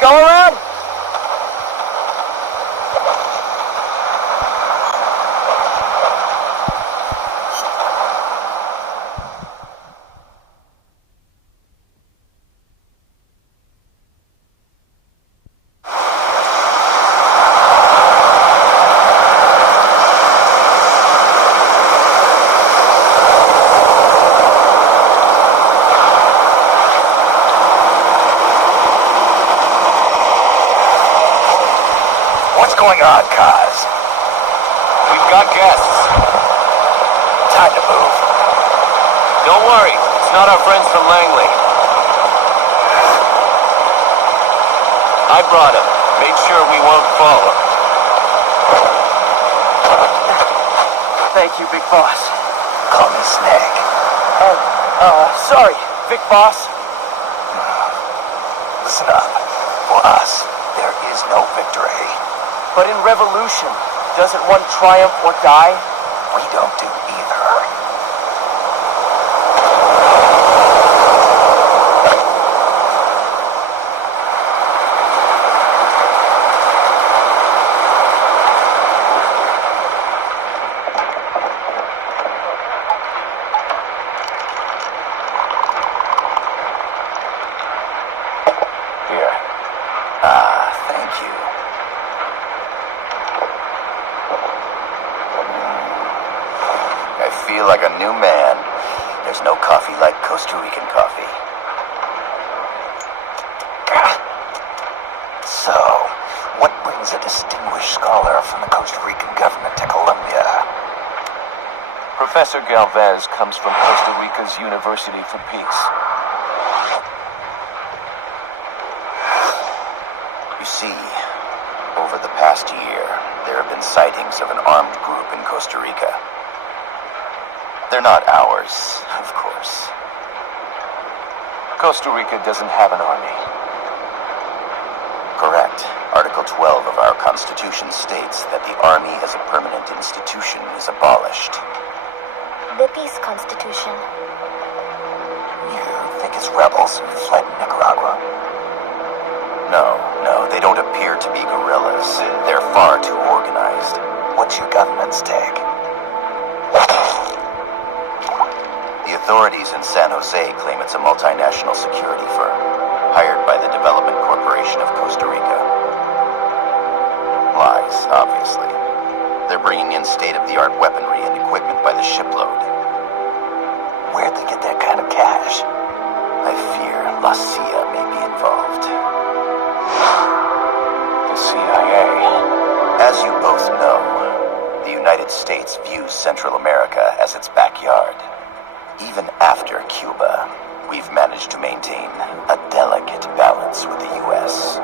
Go around! What's going on, Kaz? We've got guests. Time to move. Don't worry, it's not our friends from Langley. I brought him. Made sure we won't fall. Thank you, Big Boss. Call me Snake. Sorry, Big Boss. Listen up. For us, there is no victory. But in revolution, doesn't one triumph or die? We don't do either. Here. Thank you. I feel like a new man. There's no coffee like Costa Rican coffee. So, what brings a distinguished scholar from the Costa Rican government to Colombia? Professor Galvez comes from Costa Rica's University for Peace. You see, over the past year, there have been sightings of an armed group in Costa Rica. They're not ours, of course. Costa Rica doesn't have an army. Correct. Article 12 of our Constitution states that the Army as a permanent institution is abolished. The Peace Constitution. You think it's rebels who fled Nicaragua? No, they don't appear to be guerrillas. They're far too organized. What's your government's take? The authorities in San Jose claim it's a multinational security firm, hired by the Development Corporation of Costa Rica. Lies, obviously. They're bringing in state-of-the-art weaponry and equipment by the shipload. Where'd they get that kind of cash? I fear La CIA may be involved. The CIA. As you both know, the United States views Central America as its backyard. Even after Cuba, we've managed to maintain a delicate balance with the U.S.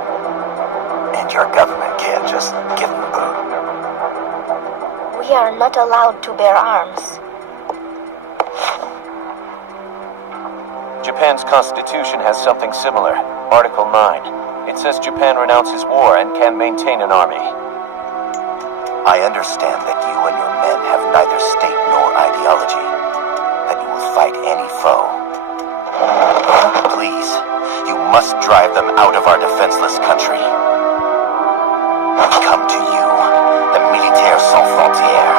And your government can't just give them the boot. We are not allowed to bear arms. Japan's constitution has something similar. Article 9. It says Japan renounces war and can maintain an army. I understand that you and your men have neither state nor ideology. That you will fight any foe. Please, you must drive them out of our defenseless country. We come to you, the Militaires Sans Frontières.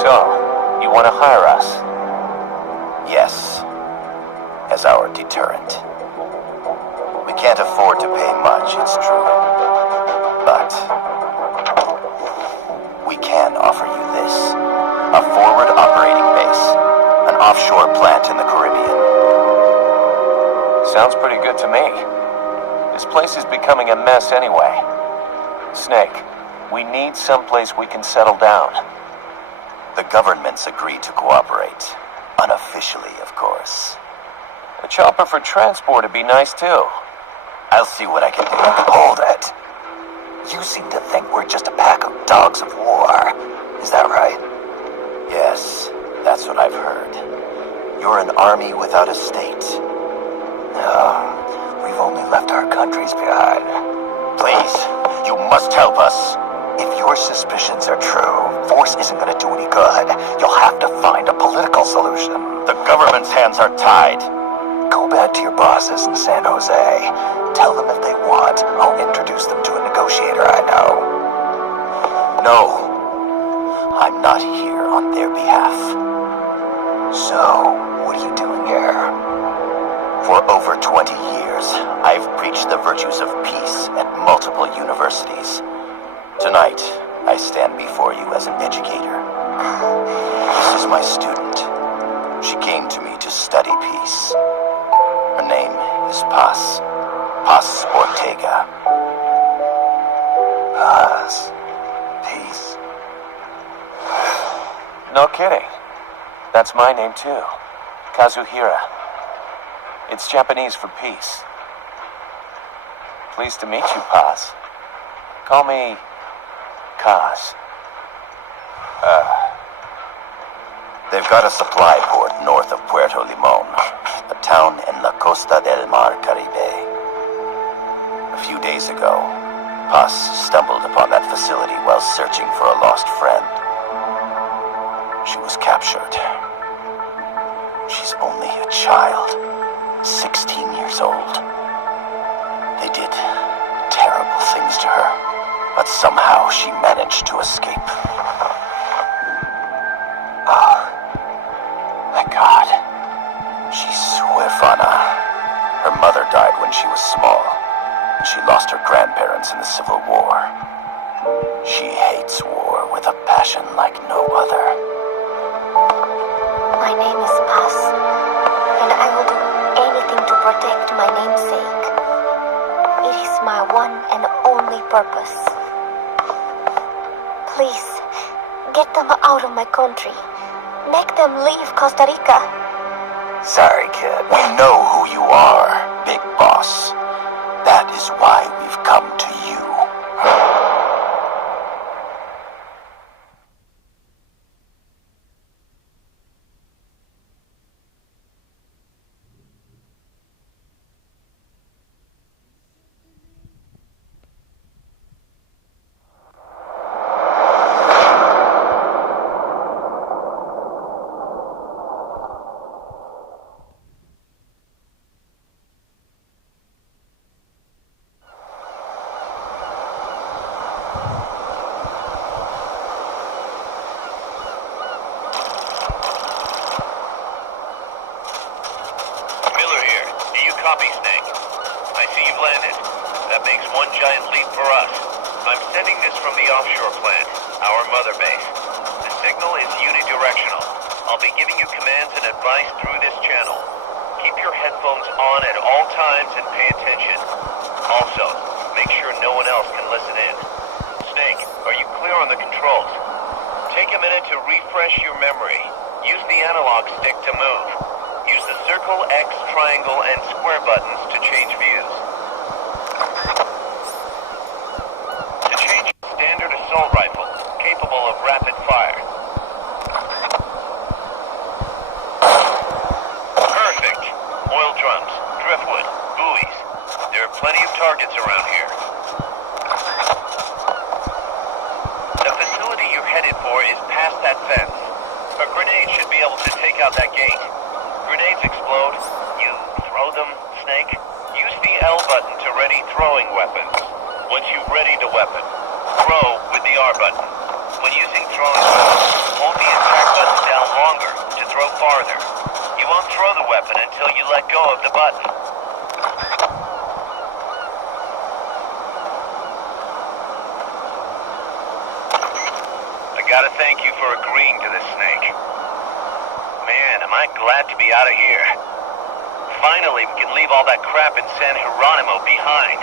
So, you want to hire us? Yes, as our deterrent. We can't afford to pay much, it's true. But we can offer you this. A forward operating base. An offshore plant in the Caribbean. Sounds pretty good to me. This place is becoming a mess anyway. Snake, we need someplace we can settle down. The governments agreed to cooperate. Unofficially, of course. A chopper for transport would be nice too. I'll see what I can do. Hold it. You seem to think we're just a pack of dogs of war. Is that right? Yes, that's what I've heard. You're an army without a state. No, we've only left our countries behind. Please, you must help us. If your suspicions are true, force isn't going to do any good. You'll have to find a political solution. The government's hands are tied. Go back to your bosses in San Jose. Tell them if they want, I'll introduce them to a negotiator I know. No, I'm not here on their behalf. So, what are you doing here? For over 20 years, I've preached the virtues of peace at multiple universities. Tonight, I stand before you as an educator. This is my student. She came to me to study peace. Her name is Paz. Paz Ortega. Paz. Peace. No kidding. That's my name too. Kazuhira. It's Japanese for peace. Pleased to meet you, Paz. Call me Kaz. They've got a supply port north of Puerto Limon, a town in la Costa del Mar Caribe. A few days ago, Paz stumbled upon that facility while searching for a lost friend. She was captured. She's only a child, 16 years old. They did terrible things to her, but somehow she managed to escape. Thank God. She's Huefana. Her mother died when she was small. She lost her grandparents in the Civil War. She hates war with a passion like no other. My name is Paz, and I will do anything to protect my namesake. It is my one and only purpose. Please, get them out of my country. Make them leave Costa Rica. Sorry, kid. We know who you are, Big Boss. That is why we've come to you. Copy, Snake. I see you've landed. That makes one giant leap for us. I'm sending this from the offshore plant, our mother base. The signal is unidirectional. I'll be giving you commands and advice through this channel. Keep your headphones on at all times and pay attention. Also, make sure no one else can listen in. Snake, are you clear on the controls? Take a minute to refresh your memory. Use the analog stick to move. Use the circle, X, triangle, and square buttons to change views. To change standard assault rifle, capable of rapid fire. Perfect. Oil drums, driftwood, buoys. There are plenty of targets around here. The facility you're headed for is past that fence. A grenade should be able to take out that gate. Grenades explode. You throw them, Snake. Use the L button to ready throwing weapons. Once you've readied a weapon, throw with the R button. When using throwing weapons, hold the attack button down longer to throw farther. You won't throw the weapon until you let go of the button. I gotta thank you for agreeing to this, Snake. Man, am I glad to be out of here. Finally, we can leave all that crap in San Geronimo behind.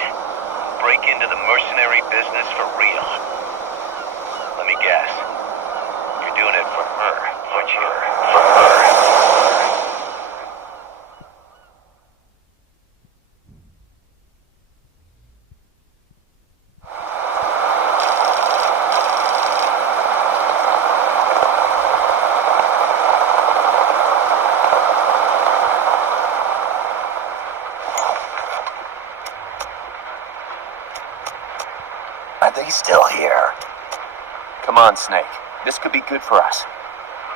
Break into the mercenary business for real. Let me guess. You're doing it for her, aren't you? For her. Are they still here? Come on, Snake. This could be good for us.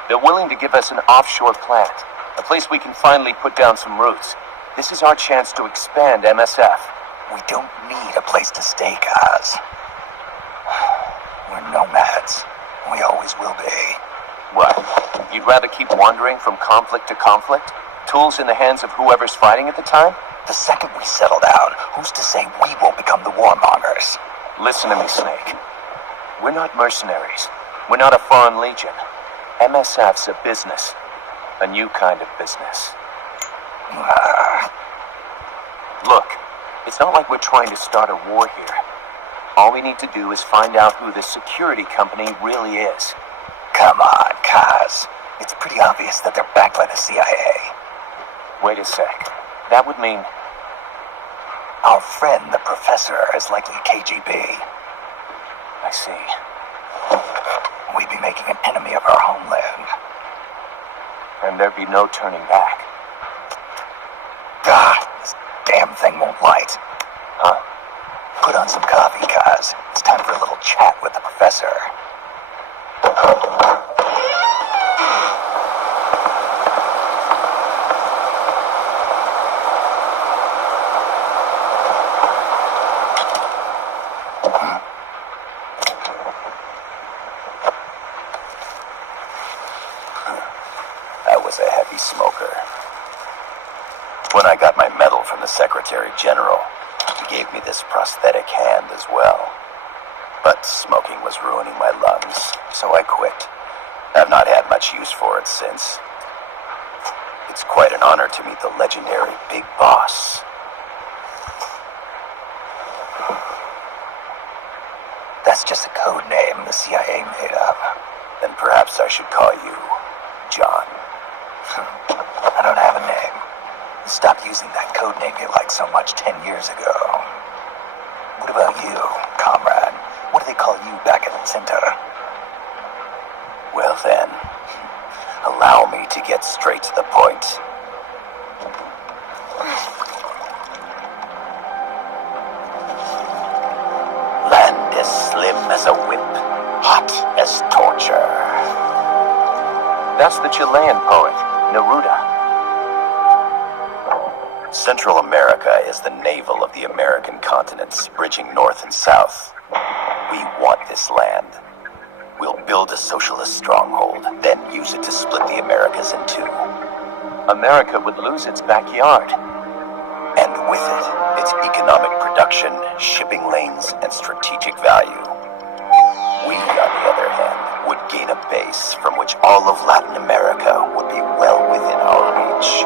They're willing to give us an offshore plant, a place we can finally put down some roots. This is our chance to expand MSF. We don't need a place to stay, Kaz. We're nomads. We always will be. What? You'd rather keep wandering from conflict to conflict? Tools in the hands of whoever's fighting at the time? The second we settle down, who's to say we won't become the warmongers? Listen to me, Snake. We're not mercenaries. We're not a foreign legion. MSF's a business. A new kind of business. Look, it's not like we're trying to start a war here. All we need to do is find out who this security company really is. Come on, Kaz. It's pretty obvious that they're backed by the CIA. Wait a sec. That would mean... Our friend, the professor, is likely KGB. I see. We'd be making an enemy of our homeland. And there'd be no turning back. God, this damn thing won't light. Huh? Put on some coffee, Kaz. It's time for a little chat with the professor. I was a heavy smoker. When I got my medal from the Secretary General, he gave me this prosthetic hand as well. But smoking was ruining my lungs, so I quit. I've not had much use for it since. It's quite an honor to meet the legendary Big Boss. That's just a code name the CIA made up. Then perhaps I should call you John. I don't have a name. Stopped using that code name you liked so much 10 years ago. What about you, comrade? What do they call you back at the center? Well then, allow me to get straight to the point. Land as slim as a whip, hot as torture. That's the Chilean poet, Neruda. Central America is the navel of the American continents, bridging north and south. We want this land. We'll build a socialist stronghold, then use it to split the Americas in two. America would lose its backyard. And with it, its economic production, shipping lanes, and strategic value. We, on the other hand, would gain a base from which all of Latin America would be well within our reach.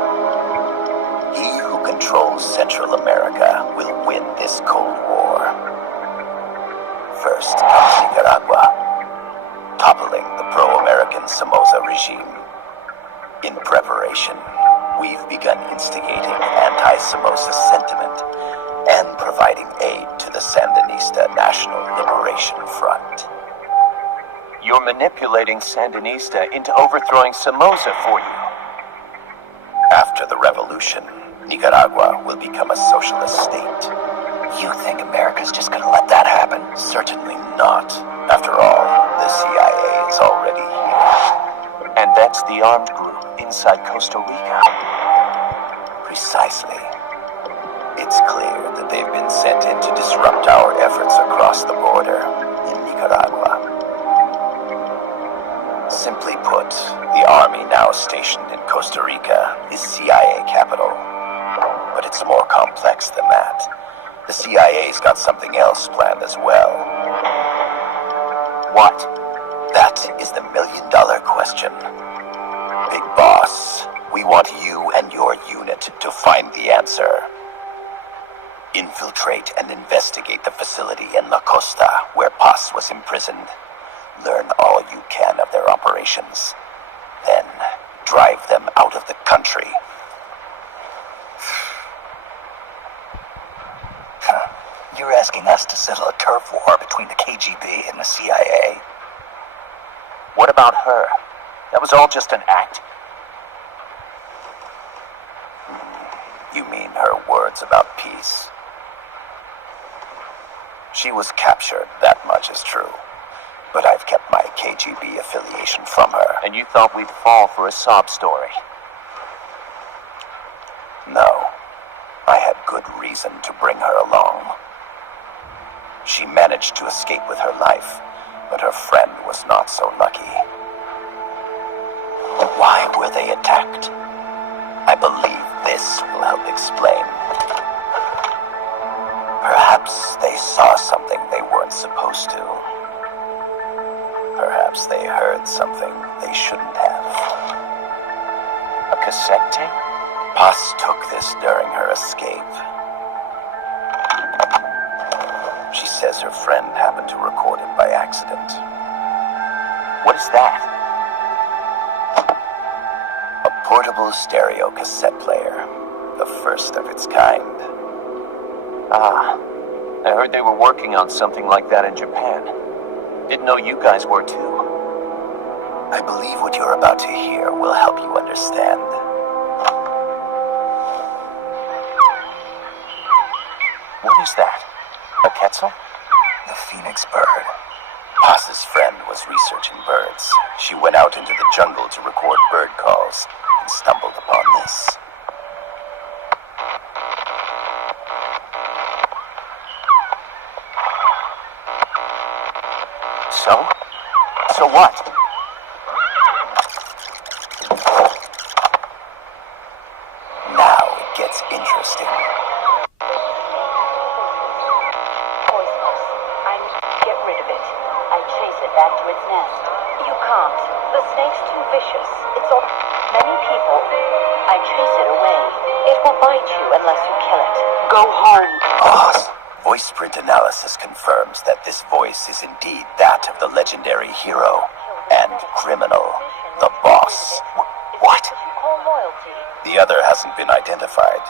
He who controls Central America will win this Cold War. First comes Nicaragua, toppling the pro-American Somoza regime. In preparation, we've begun instigating anti-Somoza sentiment and providing aid to the Sandinista National Liberation Front. You're manipulating Sandinista into overthrowing Somoza for you. After the revolution, Nicaragua will become a socialist state. You think America's just gonna let that happen? Certainly not. After all, the CIA is already here. And that's the armed group inside Costa Rica. Precisely. It's clear that they've been sent in to disrupt our efforts across the border in Nicaragua. Simply put, the army now stationed in Costa Rica is CIA capital. But it's more complex than that. The CIA's got something else planned as well. What? That is the million-dollar question. Big Boss, we want you and your unit to find the answer. Infiltrate and investigate the facility in La Costa where Paz was imprisoned. Learn all you can of their operations. Then, drive them out of the country. You're asking us to settle a turf war between the KGB and the CIA. What about her? That was all just an act. You mean her words about peace? She was captured, that much is true. But I've kept my KGB affiliation from her. And you thought we'd fall for a sob story. No, I had good reason to bring her along. She managed to escape with her life, but her friend was not so lucky. Why were they attacked? I believe this will help explain. Perhaps they saw something they weren't supposed to. Perhaps they heard something they shouldn't have. A cassette tape? Paz took this during her escape. She says her friend happened to record it by accident. What is that? A portable stereo cassette player. The first of its kind. Ah, I heard they were working on something like that in Japan. Didn't know you guys were too. I believe what you're about to hear will help you understand. What is that? A quetzal? The phoenix bird. Paz's friend was researching birds. She went out into the jungle to record bird calls and stumbled upon this. So what? Now it gets interesting. Get rid of it. I chase it back to its nest. You can't. The snake's too vicious. It's on many people. I chase it away. It will bite you unless you kill it. Go home. Boss, voice print analysis confirms that this voice is indeed that of the legendary hero and criminal, the boss. What? The other hasn't been identified.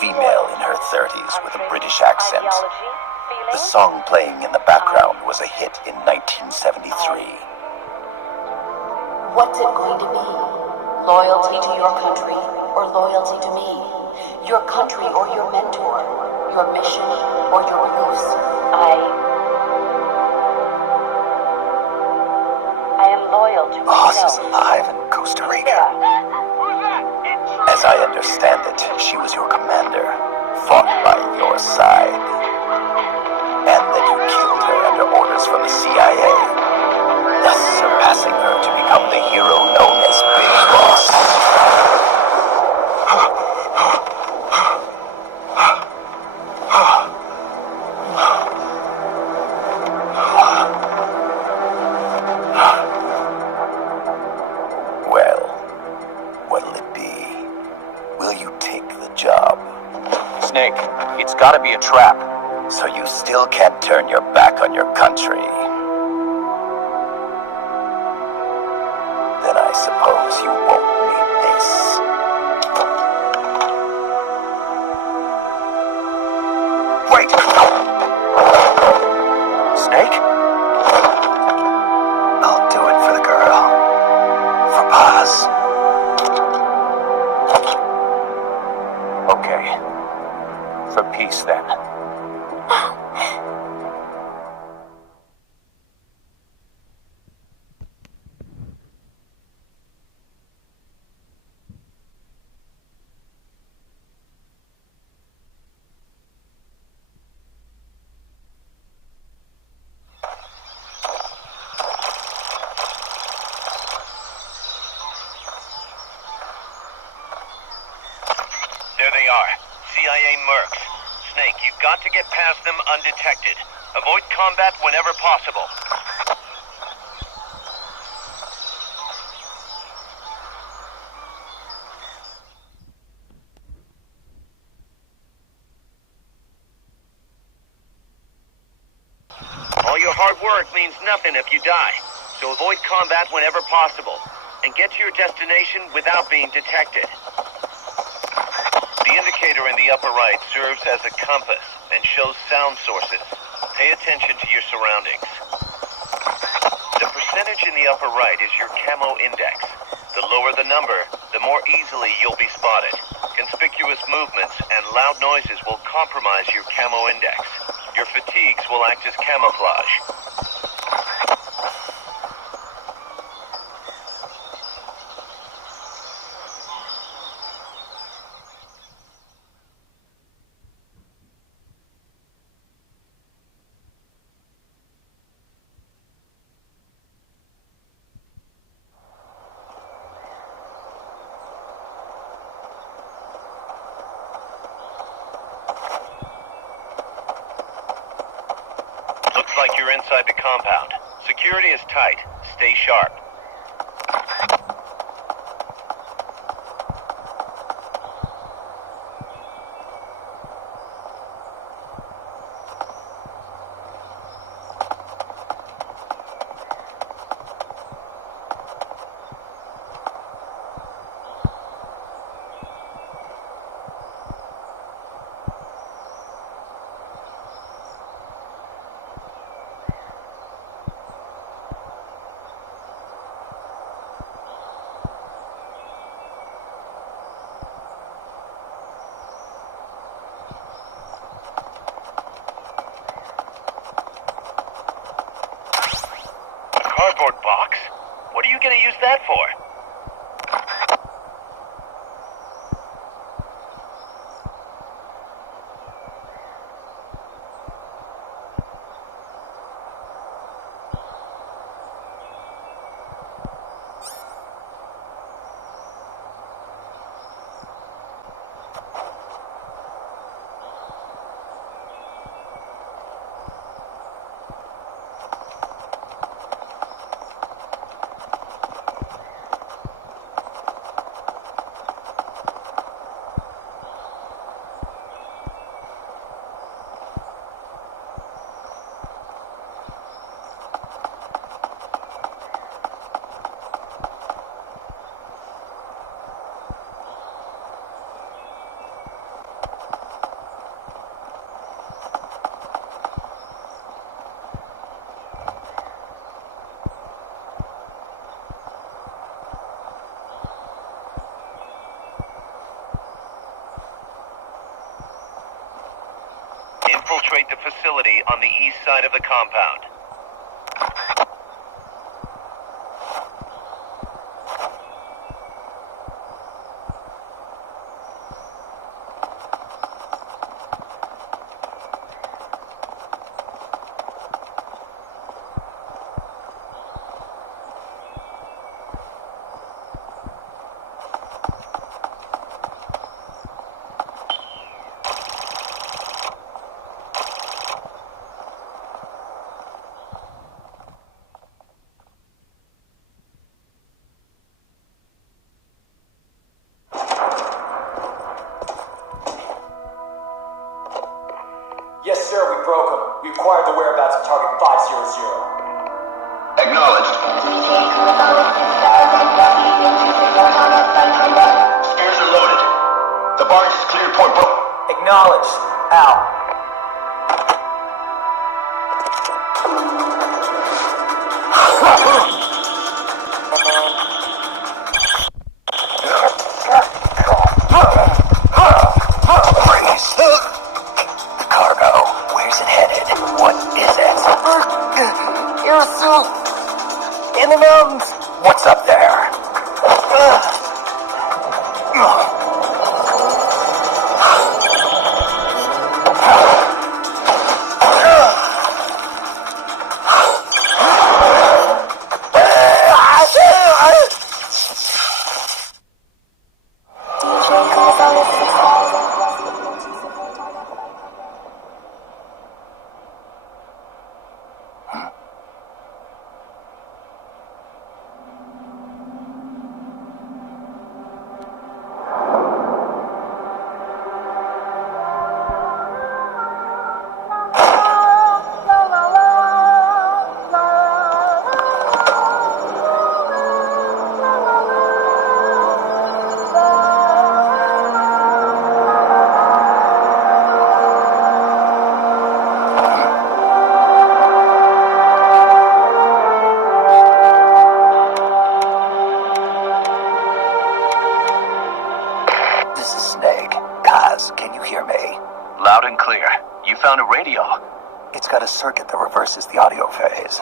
Female in her 30s with a British accent. The song playing in the background was a hit in 1973. What's it going to be? Loyalty to your country or loyalty to me? Your country or your mentor? Your mission or your use? I am loyal to Boss is myself. alive in Costa Rica. As I understand it, she was your commander, fought by your side, and that you killed her under orders from the CIA, thus surpassing her to become the hero known as Big Boss. Well, what'll it be? Will you take the job? Snake, it's gotta be a trap. So you still can't turn your back on your country? Then I suppose you won't need this. Wait! Snake? I'll do it for the girl. For Paz. Okay. For peace, then. There they are. CIA mercs. Snake, you've got to get past them undetected. Avoid combat whenever possible. All your hard work means nothing if you die, so avoid combat whenever possible, and get to your destination without being detected. The indicator in the upper right serves as a compass and shows sound sources. Pay attention to your surroundings. The percentage in the upper right is your camo index. The lower the number, the more easily you'll be spotted. Conspicuous movements and loud noises will compromise your camo index. Your fatigues will act as camouflage. Looks like you're inside the compound. Security is tight. Stay sharp. Cardboard box? What are you gonna use that for? Infiltrate the facility on the east side of the compound. Yes, sir, we broke them. We acquired the whereabouts of target 500. Acknowledged. Spears are loaded. The barge is cleared, Point Bro. Acknowledged. Out. Cargo. Where's it headed? What is it? Aerosol. In the mountains. What's up there? This is Snake. Kaz, can you hear me? Loud and clear. You found a radio. It's got a circuit that reverses the audio phase.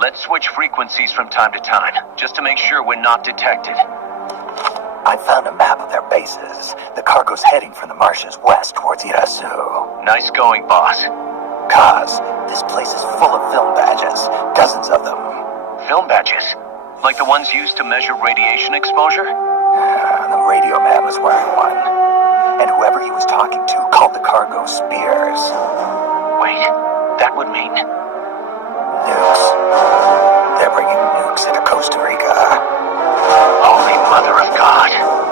Let's switch frequencies from time to time, just to make sure we're not detected. I found a map of their bases. The cargo's heading from the marshes west towards Irasu. Nice going, boss. Kaz, this place is full of film badges. Dozens of them. Film badges? Like the ones used to measure radiation exposure? The radio man was wearing one. And whoever he was talking to called the cargo Spears. Wait, that would mean... Nukes. They're bringing nukes into Costa Rica. Holy Mother of God.